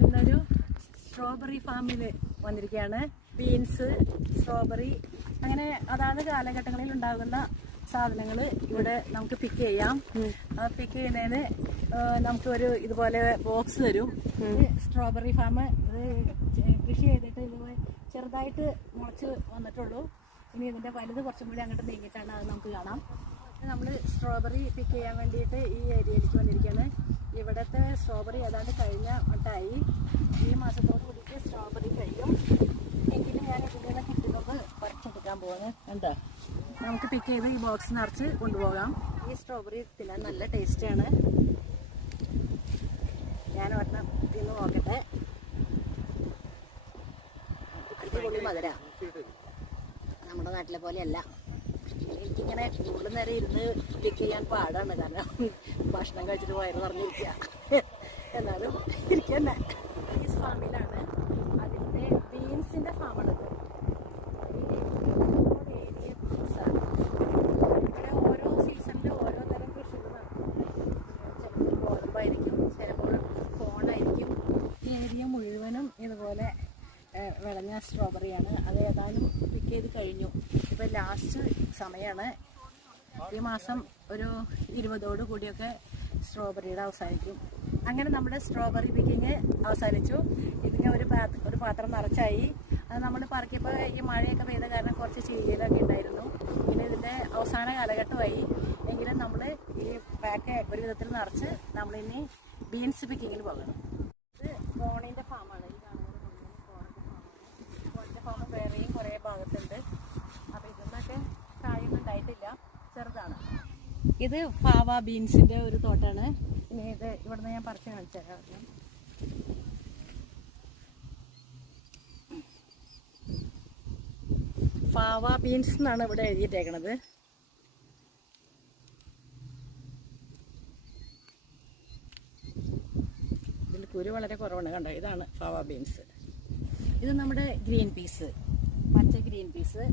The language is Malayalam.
ഇന്നൊരു സ്ട്രോബെറി ഫാമിൽ വന്നിരിക്കുകയാണ്. ബീൻസ്, സ്ട്രോബെറി, അങ്ങനെ അതാത് കാലഘട്ടങ്ങളിൽ ഉണ്ടാകുന്ന സാധനങ്ങൾ ഇവിടെ നമുക്ക് പിക്ക് ചെയ്യാം. പിക്ക് ചെയ്യുന്നതിന് നമുക്കൊരു ഇതുപോലെ ബോക്സ് തരും. സ്ട്രോബെറി ഫാം ഇത് കൃഷി ചെയ്തിട്ട് ഇതുപോലെ ചെറുതായിട്ട് മുളച്ച് വന്നിട്ടുള്ളൂ. ഇനി ഇതിൻ്റെ വലുത് കുറച്ചും കൂടി അങ്ങോട്ട് നീങ്ങിയിട്ടാണ് അത് നമുക്ക് കാണാം. നമ്മൾ സ്ട്രോബെറി പിക്ക് ചെയ്യാൻ വേണ്ടിയിട്ട് ഈ ഏരിയയിലേക്ക് വന്നിരിക്കുകയാണ്. ഇവിടുത്തെ സ്ട്രോബെറി ഏതാണ്ട് കഴിഞ്ഞ മട്ടായി. ഈ മാസത്തോട് കൂടിയിട്ട് സ്ട്രോബെറി കഴിയും. എങ്കിലും ഞാൻ ഇതിൽ നിന്ന് കിട്ടുന്നത് പറിച്ചെടുക്കാൻ പോകുന്നത് കണ്ടോ. നമുക്ക് പിക്ക് ചെയ്ത് ഈ ബോക്സ് നിറച്ച് കൊണ്ടുപോകാം. ഈ സ്ട്രോബെറി തിന്നാൻ നല്ല ടേസ്റ്റാണ്. ഞാൻ ഒരെണ്ണം തിന്ന് നോക്കട്ടെ. അടിപൊളി മധുര, നമ്മുടെ നാട്ടിലെ പോലെയല്ല. എനിക്കിങ്ങനെ കൂടുതൽ നേരം ഇരുന്ന് പിക്ക് ചെയ്യാൻ പാടാണ്, കാരണം ഭക്ഷണം കഴിച്ചിട്ട് വയറ് നിറഞ്ഞിരിക്കുക. എന്നാലും ഇരിക്കന്നെ. ബീൻസ് ഫാമിലാണ്, അതിൻ്റെ ബീൻസിൻ്റെ ഫാമാണത്. ഇവിടെ ഓരോ സീസണിലും ഓരോ തരം കൃഷികൾ നടത്തുന്നുണ്ട്. ചിലപ്പോൾ ഗോതമ്പായിരിക്കും, ചിലപ്പോൾ കോണായിരിക്കും. ഈ ഏരിയ മുഴുവനും ഇതുപോലെ വിളഞ്ഞ സ്ട്രോബെറിയാണ്. അത് ഏതായാലും പിക്ക് ചെയ്ത് കഴിഞ്ഞു. ഇപ്പം ലാസ്റ്റ് സമയമാണ്. ഈ മാസം ഒരു 20 കൂടിയൊക്കെ സ്ട്രോബെറിയുടെ അവസാനിക്കും. അങ്ങനെ നമ്മുടെ സ്ട്രോബെറി പിക്കിങ് അവസാനിച്ചു. ഇതിന് ഒരു പാത്രം നിറച്ചായി. അത് നമ്മൾ പറക്കിയപ്പോൾ ഈ മഴയൊക്കെ പെയ്ത കാരണം കുറച്ച് ചീയലൊക്കെ ഉണ്ടായിരുന്നു. പിന്നെ ഇതിൻ്റെ അവസാന കാലഘട്ടമായി. എങ്കിലും നമ്മൾ ഈ പാക്ക് ഒരു വിധത്തിൽ നിറച്ച് നമ്മളിനി ബീൻസ് പിക്കിങ്ങിന് പോകണം. ഇത് കോണിൻ്റെ ഫാമാണ്. ഈ കാണുന്നത് കോണിൻ്റെ ഫാം വേറെയും കുറേ ഭാഗത്തുണ്ട്. അപ്പോൾ ഇതൊന്നൊക്കെ കായൊന്നും ഉണ്ടായിട്ടില്ല, ചെറുതാണ്. ഇത് ഫാവ ബീൻസിൻ്റെ ഒരു തോട്ടാണ്. ഇനി ഇത് ഇവിടുന്ന് ഞാൻ പറിച്ച് കാണിച്ചു തരാം. ഫാവ ബീൻസ് എന്നാണ് ഇവിടെ എഴുതിയിട്ടേക്കണത്. ഇതിൽ കുരു വളരെ കുറവാണ്, കണ്ടോ. ഇതാണ് ഫാവ ബീൻസ്. ഇത് നമ്മുടെ ഗ്രീൻ പീസ്, പച്ച ഗ്രീൻ പീസ്.